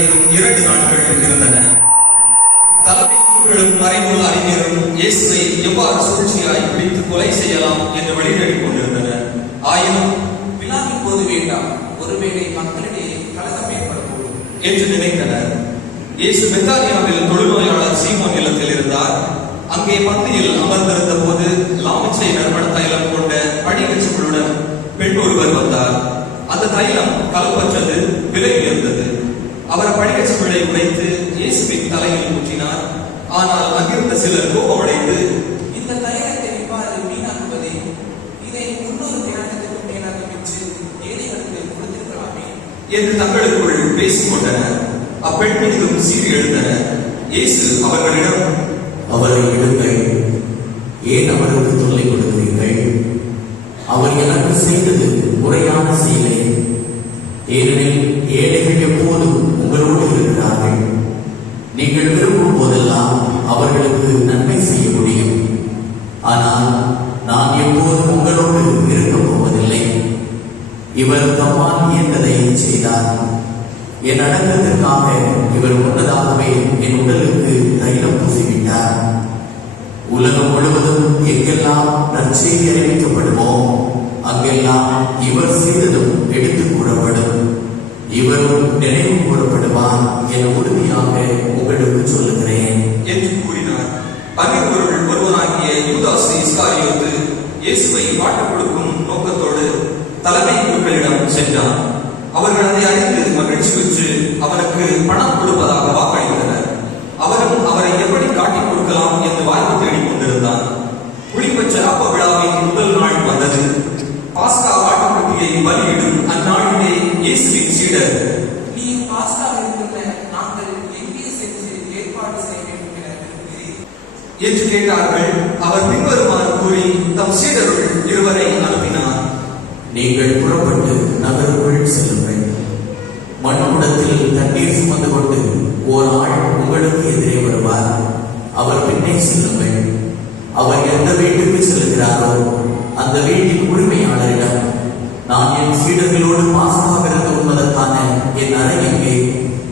இன்னும் இரண்டு நாட்கள் இருந்தன. தலைமைகளும் மறைமுள்ள அறிஞரும் இயேசுவை எவ்வாறு சூழ்ச்சியாய் பிடித்து கொலை செய்யலாம் என்று வழிநடை கொண்டிருந்தனர். ஆயினும் விழாவின் போது வேண்டாம். ஒருவேளை மக்களிடையே கலகம் ஏற்படக்கூடும் என்று நினைத்தனர். இயேசு பெத்தானியாவில் தொழுநோயாளர் சீமோன் இல்லத்தில் இருந்தார். அங்கே பந்தியில் அமர்ந்திருந்த போது லாமிச்சை நறுமண தைலம் கொண்ட படிவச்சுகளுடன் பெண் ஒருவர் வந்தார். அந்த தைலம் கலப்பற்றது விலை உயர்ந்தது. அவர் படிவச்சுகளை உடைத்து இயேசுவின் தலையில் ஊற்றினார். ஆனால் அங்கிருந்த சிலர் கோபமடைந்து இந்த தைலத்தை இவ்வாறு வீணாக்குவதே. இதை இன்னொரு தியானத்துக்கு மேலாக விற்று ஏழைகளுக்கு கொடுத்திருக்கலாமே. என்று தங்களுக்குள் பேசிக் கொண்டனர் அப்பெண் மீதும் சீறி எழுந்தனர். இயேசு அவர்களிடம் அவரை விடுங்கள். ஏன் அவருக்கு தொல்லை கொடுக்கிறீர்கள் அவர் எனக்கு செய்தது முறையான செயலை. ஏனெனில் ஏழைகள் எப்போதும் உங்களோடு இருக்கிறார்கள் நீங்கள் விரும்பும் போதெல்லாம் அவர்களுக்கு நன்மை செய்ய முடியும். ஆனால் நான் எப்போதும் உங்களோடு இருக்க போவதில்லை. இவர் தம்மால் இயன்றதை செய்தார். என் அடக்கத்திற்காக இவர் முன்னதாகவே என் உடலுக்கு தைலம் பூசிவிட்டார். உலகம் முழுவதும் எங்கெல்லாம் நற்செய்தி அறிவிக்கப்படுமோ அங்கெல்லாம் இவர் செய்ததும் எடுத்துக் கூறப்படும். இவரும் நினைவு கூறப்படுவார் என உறுதியாக உங்களுக்கு சொல்லுகிறேன். என்று கூறினார். பன்னிருவருள் ஒருவனாகிய யூதாஸ் இஸ்காரியோத்து இயேசுவை வாட்டு கொடுக்கும் நோக்கத்தோடு தலைமை குழுக்களிடம் சென்றான் அவர்கள் அதை அறிந்து மகிழ்ச்சி பெற்று அவனுக்கு பணம் கொடுப்பதாக வாக்களித்தனர். அவரும் அவரை எப்படி காட்டிக் கொடுக்கலாம் என்று வாய்ப்பு தேடிக் கொண்டிருந்தான் புளிப்பற்ற அப்ப விழாவின் முதல் நாள் வந்தது பாஸ்கா வாட்டுக்குட்டியை பலியிடும் அந்நாளிலே இயேசுவின் சீடர் நீ பாஸ்டா இருக்கின்ற நாங்கள் எங்கே சென்று ஏற்பாடு செய்ய வேண்டும் என விரும்புகிறீர் என்று அவர் பின்வருமாறு கூறி தம் சீடர்கள் இருவரை அனுப்பினார். நீங்கள் புறப்பட்டு நகருக்குள் செல்லுங்கள். மண்குடத்தில் தண்ணீர் சுமந்து கொண்டு ஓர் ஆள் உங்களுக்கு எதிரே வருவார். அவர் பின்னே செல்லுங்கள். அவர் எந்த வீட்டுக்கு செல்கிறாரோ அந்த வீட்டின் உரிமையாளரிடம் நான் என் சீடர்களோடு பாசமாக இருந்து உண்பதற்கான என் அறை எங்கே?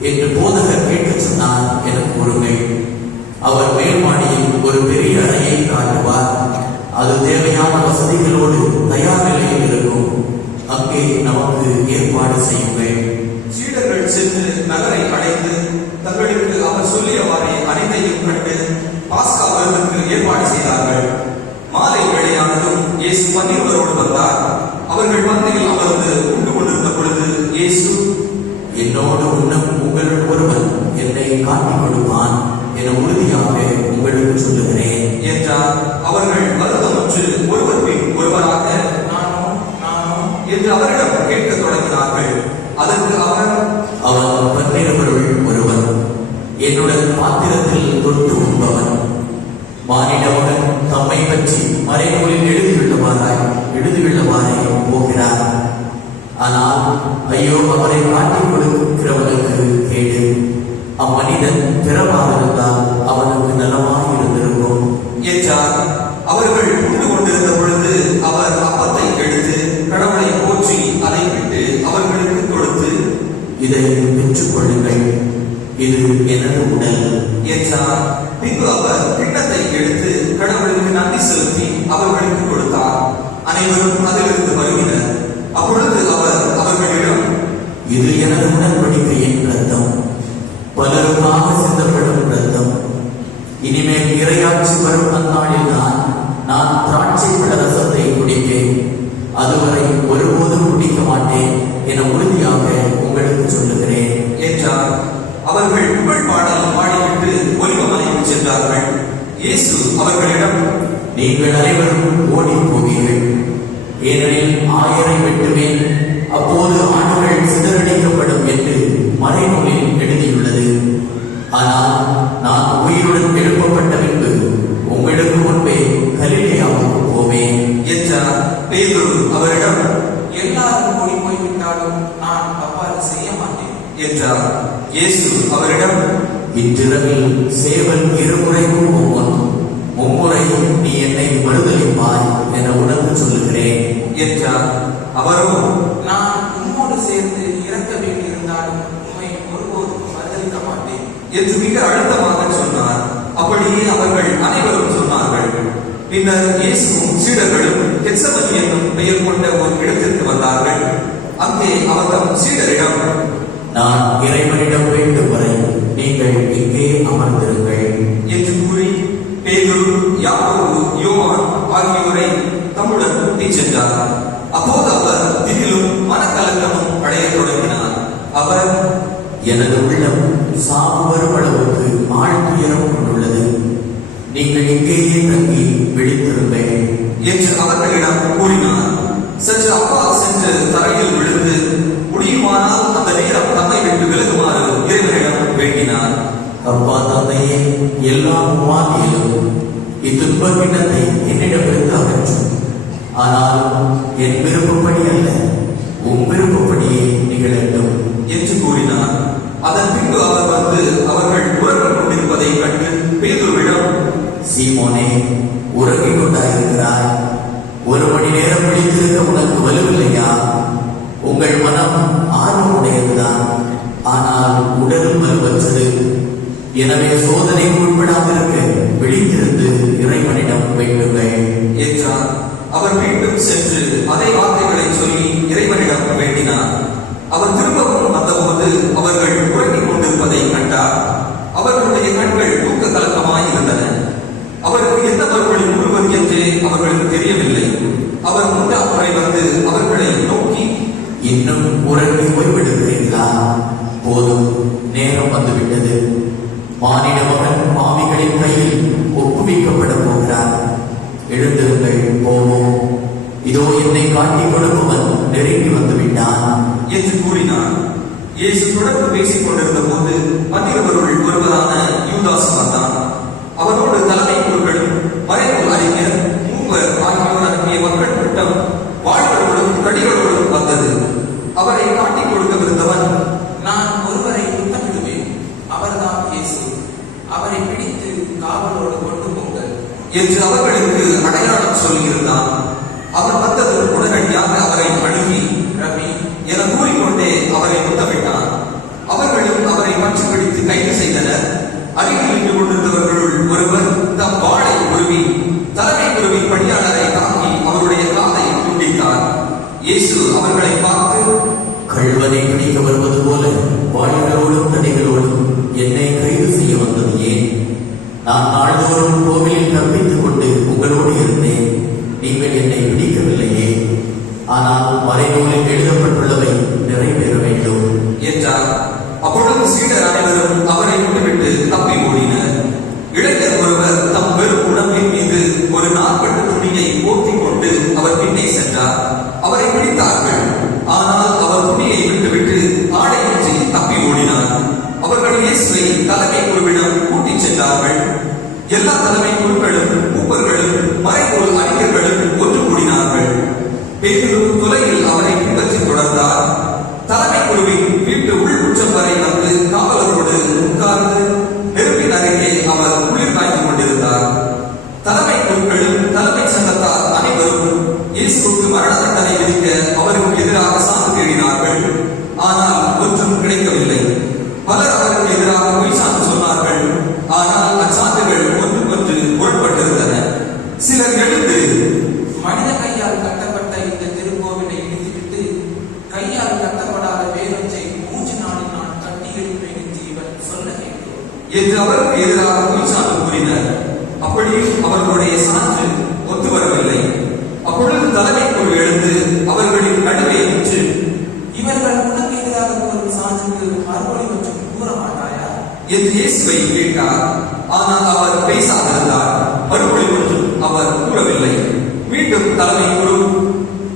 என்று போதகர் கேட்கச் சொன்னார் என கூறுங்கள். அவர் மேல் வசதிகளோடு தயார் நிலையில் இருக்கும். அங்கே நமக்கு ஏற்பாடு செய்யுங்கள். சீடர்கள் சென்று நகரை அடைந்து தங்களுக்கு அவர் சொல்லியவாறே அனைத்தையும் கண்டு பாஸ்கா விருந்துக்கு ஏற்பாடு செய்தார்கள். மாலை வேளையானதும் இயேசு பன்னிருவரோடு வந்தார். அவர்கள் பந்தியில் அமர்ந்து உண்டு கொண்டிருந்த பொழுது இயேசு என்னோடு உண்ணும் உங்கள் ஒருவன் என்னை காட்டிக் கொடுப்பான் என உறுதியாக உங்களுக்கு சொல்லுகிறேன். என்று அவரிடம் கேட்கத் தொடங்கினார்கள். அதற்கு அவர் அவன் பன்னிருவருள் ஒருவன். என்னுடன் பாத்திரத்தில் தொட்டு உண்பவன். மானிட மகன் தம்மை பற்றி மறைநூலில் எழுதியுள்ளவாறாய் எழுதியுள்ளவாறே போகிறார். ஆனால் ஐயோ அவரை காட்டிக் கொடுக்கிறவனுக்கு கேடு. அம்மனிதன் பிறவாதிருந்தால் அவனுக்கு நலமாய் இருந்திருக்கும் என்றார். அவர்கள் உண்டு கொண்டிருந்த பொழுது அவர் அப்பத்தை எடுத்து கடவுளை போற்றி அதை விட்டு அவர்களுக்கு கொடுத்து இதை பெற்றுக் கொள்ளுங்கள் இது எனது உடல். என்றார் பின்பு அவர் கிண்ணத்தை எடுத்து கடவுளுக்கு நன்றி செலுத்தி அவர்களுக்கு கொடுத்தார். அனைவரும் அதிலிருந்து வருகினர் அப்பொழுது அவர் அவர்களிடம் இது எனது உடன்படிக்கையின் ரத்தம் பலருக்காக சிந்தப்படும் ரத்தம் இனிமேல் இரையாட்சி வரும் அந்நாளில் தான் நான் திராட்சை பழரசத்தை குடிப்பேன். அதுவரை ஒருபோதும் குடிக்க மாட்டேன் என உறுதி உங்களுக்கு சொல்லுகிறேன் என்றார் அவர்கள் புகழ் பாடல் பாடிவிட்டு ஒலிவமலைக்கு சென்றார்கள் இயேசு அவர்களிடம் நீங்கள் அனைவரும் ஓடி போவீர்கள். ஏனெனில் ஆயரை வெட்டுவேன். அப்போது ஆண்டுகள் சிதறடிக்கப்படும் என்று மறைநூலில் எழுதியுள்ளது. ஆனால் நான் உயிருடன் எழுப்பப்பட்ட பின்பு உங்களுக்கு முன்பே கலிலேயாவுக்கு போவேன் என்றார். பேதுரு அவரிடம் எல்லாரும் ஓடி போய்விட்டாலும் நான் அவ்வாறு செய்ய மாட்டேன் என்றார். இயேசு அவரிடம் இன்றிரவில் சேவல் இருமுறைக்கும் கூவும் என்றார் அவரோ நான் உம்மோடு சேர்ந்து இறக்க வேண்டியிருந்தாலும் உண்மை ஒருபோதும் மறுதளிக்க மாட்டேன். என்று மிக அழுத்தமாக சொன்னார். அப்படியே அவர்கள் அனைவரும் சொன்னார்கள். பின்னர் இயேசுவும் சீடர்களும் கெட்சமணி என்னும் பெயர் கொண்ட ஒரு இடத்திற்கு வந்தார்கள். அங்கே அவர் சீடரிடம் நான் இறைவனிடம் வேண்டும் வரை நீங்கள் இங்கே அமர்ந்திருங்கள். என்று கூறி பேரு யாவும் சென்றார் அப்போது அவர் திகிலும் மனக்கலக்கமும் அடையத் தொடங்கினார். அவர் எனது உள்ளம் சாவு வரும் அளவுக்கு ஆழ்துயரம் கொண்டுள்ளது. நீங்கள் இங்கேயே தங்கி விழித்திருந்தேன் என்று அவர்களிடம் கூறினார். சற்று அப்பால் சென்று தரையில் விழுந்து முடியுமானால் அந்த நேரம் தம்மை விட்டு விலகுமாறு இறைவனிடம் வேண்டினார். அப்பா தந்தையே எல்லா உமாதியிலும் இத்துன்ப கிண்ணத்தை என்னிடமிருந்து அகற்றும். ஆனாலும் என் விருப்பப்படி அல்ல. உன் விருப்பப்படியே நிகழட்டும் என்று கூறினார் அதன் பின்பு அவர் வந்து அவர்கள் உறங்கிக் கொண்டிருப்பதைக் கண்டு பேதுருவிடம் சீமோனே உறங்கிக் கொண்டாயிருக்கிறாய் ஒரு மணி நேரம் விழித்திருக்க உனக்கு வலுவில்லையா உங்கள் மனம் ஆர்வமுடையதுதான் ஆனால் உடலும் வலுவற்றது எனவே சோதனைக்கு உட்படாதிருக்க விழித்திருந்து இறைவனிடம் வேண்டுங்கள் என்றார் அவர் மீண்டும் சென்று அதே வார்த்தைகளை சொல்லி இறைவனிடம் வேண்டினார் அவர் திரும்பவும் வந்தபோது அவர்கள் உறங்கிக் கொண்டிருப்பதை கண்டார் அவர்களுடைய கண்கள் தூக்க கலக்கமாய் இருந்தன அவருக்கு எந்த மறுபடியும் கூறுவது என்றே அவர்களுக்கு தெரியவில்லை அவர் மூன்றாம் முறை வந்து அவர்களை நோக்கி இன்னும் உறங்கி ஓய்வெடுக்கிறீர்களா போதும் நேரம் வந்துவிட்டது மானிட மகன் பாவிகளின் கையில் ஒப்புவிக்கப்பட போகிறார் எழுந்திருங்கள் போவோம் இதோ என்னை காட்டிக் கொடுப்பவன் நெருங்கி வந்து விட்டான் என்று கூறினார் இயேசு தொடர்ந்து பேசிக் கொண்டிருந்த போது பன்னிருவருள் ஒருவரான யூதாஸ் வந்தான் அவரோடு தலைமை குழுக்களும் மறைநூல் அறிஞர் மூவர் ஆகியோர் அனுப்பிய மக்கள் கூட்டம் வாழ்களோடும் கடிகளோடும் வந்தது அவரை காட்டிக் கொடுக்கவிருந்தவன் நான் ஒருவரை முத்தமிடுவேன் அவர்தான் இயேசு அவரை பிடித்து காவலோடு கொண்டு போங்கள் என்று அவர்களுக்கு அடையாளம் சொல்லியிருந்தான். அவர் வந்ததும் உடனடியாக அவரை அணுகி ரவி என கூறிக்கொண்டே அவரை முத்தமிட்டார் அவர்களும் அவரை பற்றி பிடித்து கைது செய்தனர் அருகில் நின்று கொண்டிருந்தவர்களுள் ஒருவர் தம் வாளை உருவி தலைமை குருவின் பணியாளரை தாக்கி அவருடைய காதை துண்டித்தார் இயேசு அவர்களை பார்த்து கள்வனை பிடிக்க வருவது போல வாளிகளோடும் தடைகளோடும் என்னை கைது செய்ய வந்தது ஏன் நான் நாள்தோறும் கோவிலில் தப்பித்துக் கொண்டு உங்களோடு இருந்தேன். நீங்கள் என்னை பிடிக்கவில்லையே. ஆனால் மறைநூலில் எழுதப்பட்டுள்ளவை நிறைவேற வேண்டும். என்றார். அப்பொழுது சீடர் அனைவரும் அவரை பேதுரு தொலைவில் அவரை பின்பற்றி தொடர்ந்தார் தலைமை குழுவின் வீட்டு உள் உச்சம் வரை வந்து காவலரோடு உட்கார்ந்து நெருப்பின் அருகே அவர் குளிர் காய்ந்து கொண்டிருந்தார் தலைமை குழுக்களும் தலைமை சங்கத்தார் அனைவரும் இயேசுவுக்கு மரண தண்டனை விதிக்க அவருக்கு எதிராக சான்று தேடினார்கள் ஆனால் ஒன்றும் கிடைக்கவில்லை பலர் அவருக்கு எதிராக பொய் சான்று சொன்னார்கள் ஆனால் அச்சான்றுகள் ஒன்றுக்கொன்று முரண்பட்டிருந்தன சிலர் எழுந்து மனித கையால் கட்டப்பட்ட இந்த திருக்கோவிலை இடித்துவிட்டு கையால் கட்டப்படாத வேறொன்றை மூன்று நாளில் நான் கட்டி எழுப்பேன் என்று இவன் சொல்ல வேண்டும் என்று அவர் எதிராக பொய் கூறினார் கூறினர் அப்படியும் அவர்களுடைய சான்று ஒத்து வரவில்லை அப்பொழுது தலைமை குழு எழுந்து அவர்களின் நடுவே நின்று இவர்கள் உனக்கு எதிராக கூறும் சான்றுக்கு மறுபடி மற்றும் கூற மாட்டாயா என்று இயேசுவை கேட்டார். ஆனால் அவர் பேசாதிருந்தார். மறுபடி ஒன்றும் அவர் கூறவில்லை. மீண்டும் தலைமை குழு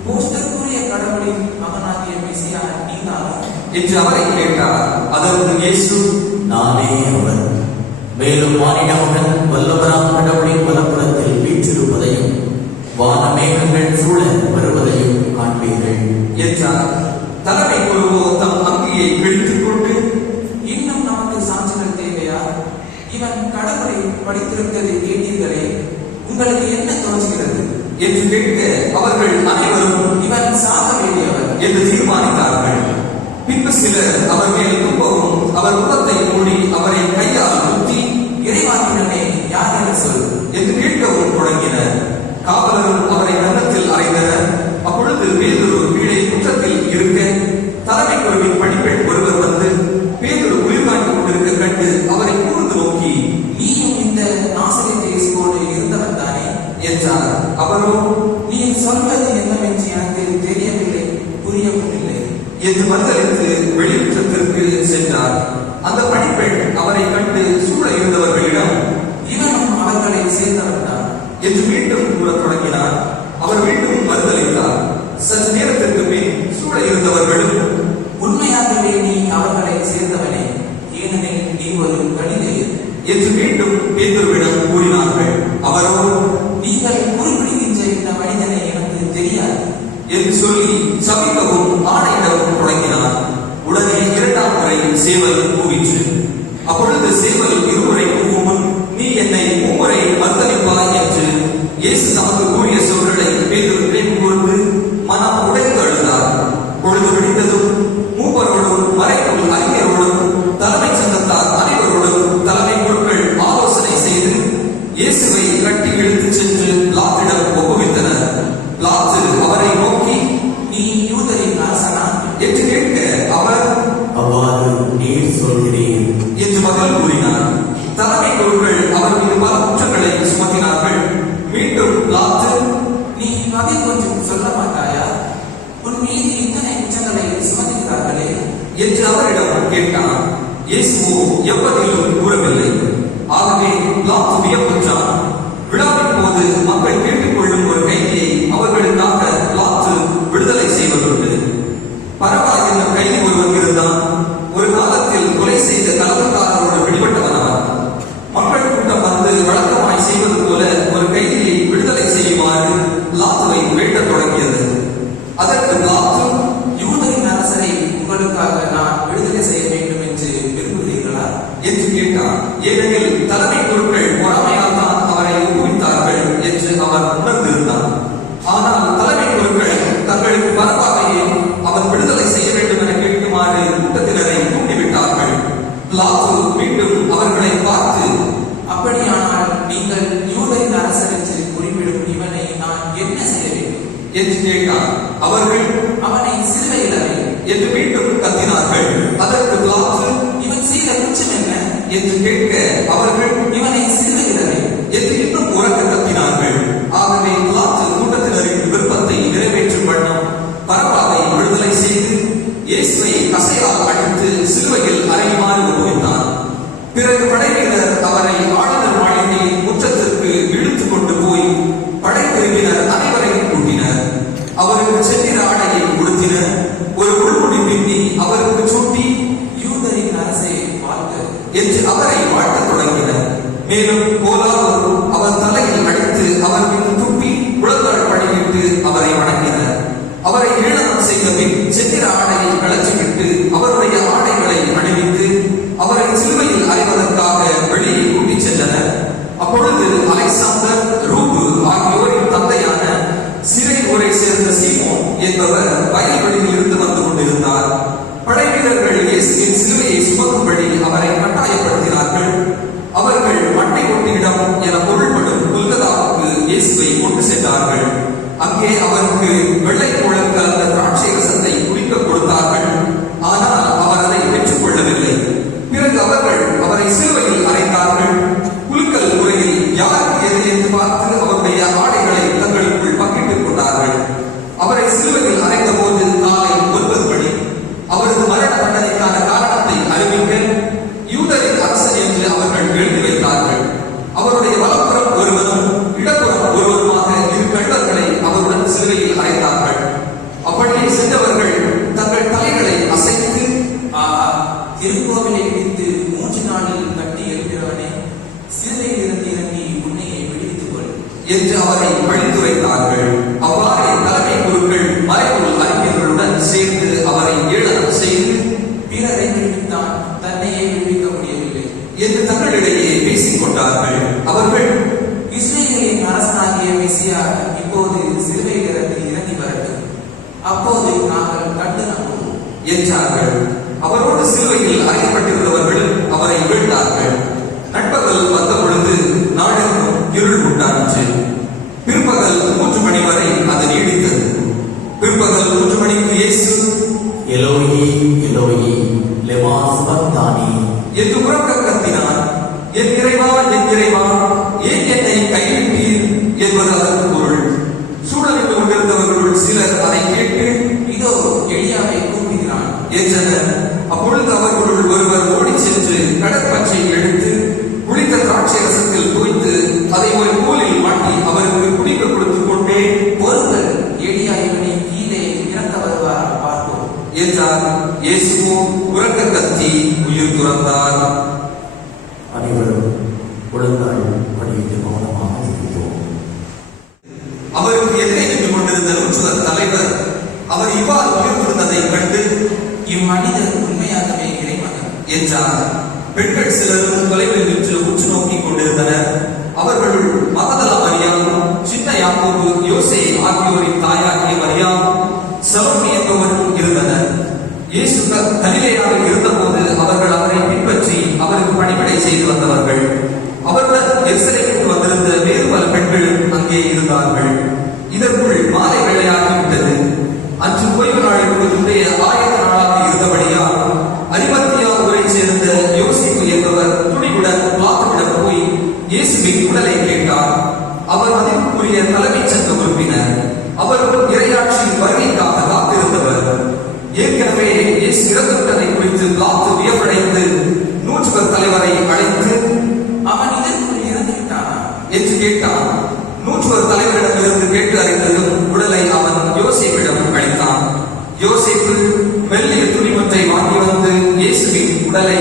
போஸ்டர் கூறிய கடவுளின் மகனாகிய மெசியா நீதானோ? என்று அவரை கேட்டார். அதற்கு இயேசு நானே அவர் மேலும் மானிட வல்லவராம் கடவுளின் வலப்புறத்தில் வீற்றிருப்பதையும் வானமேகங்கள் சூழ வருவதையும் காண்பீர்கள். என்றார். தலைமை குழுவோ தம் அங்கியை கிழித்துக் கொண்டு இன்னும் நமக்கு சான்றுகள் தேவையா? இவன் கடவுளை படித்திருப்பதை கேட்டீர்களே உங்களுக்கு என்ன தோன்றுகிறது? என்று கேட்க அவர்கள் அனைவரும் இவன் சாக வேண்டியவன் என்று தீர்மானித்தார்கள். பின்பு சிலர் அவர் மேல் துப்பவும் அவர் முகத்தை மூடி அவரை கையால் இறைவாக்கினே யார் என்று சொல். என்று கேட்கவும் தொடங்கினர். காவலரும் அவரை கன்னத்தில் அறைந்தனர். அப்பொழுது பேதுரு என்று கேட்டார் அவர்கள் அவனை சிலுவையில் அறை என்று மீண்டும் கத்தினார்கள். அதற்கு பிளாத்து இவன் செய்த குற்றம் என்ன? என்று கேட்க அவர்கள் இவனை என்று அவரை வழி saat Yesu kurang kekasti uyur kurang க- கலிலேயாவில் இருந்தபோது அவர்கள் அவரை பின்பற்றி அவருக்கு பணிவிடை செய்து வந்தவர்கள். அவருடன் எரிசலைக்கு வந்திருந்த வேறு பல பெண்களும் அங்கே இருந்தார்கள். இதற்குள் மாலை வேளையாகிவிட்டது. அன்று ஓய்வு நாளுக்கு முந்தைய ஆயத்த நாளாக இருந்தபடியால் அரிமத்தியா ஊரைச் சேர்ந்த யோசிப்பு என்பவர் துணிவுடன் பார்த்துவிட போய் இயேசுவின் உடலை கேட்டார் ஏற்கனவே குறித்து பிளாத்து வியப்படைந்து நூற்றுவர் தலைவரை அழைத்து அவன் இதற்குள் இறந்துவிட்டானா? என்று கேட்டான். நூற்றுவர் தலைவரிடமிருந்து கேட்டு அறிந்ததும் உடலை அவன் யோசிப்பிடம் அளித்தான். யோசிப்பு மெல்லிய துணிமொன்றை வாங்கி வந்து இயேசுவின் உடலை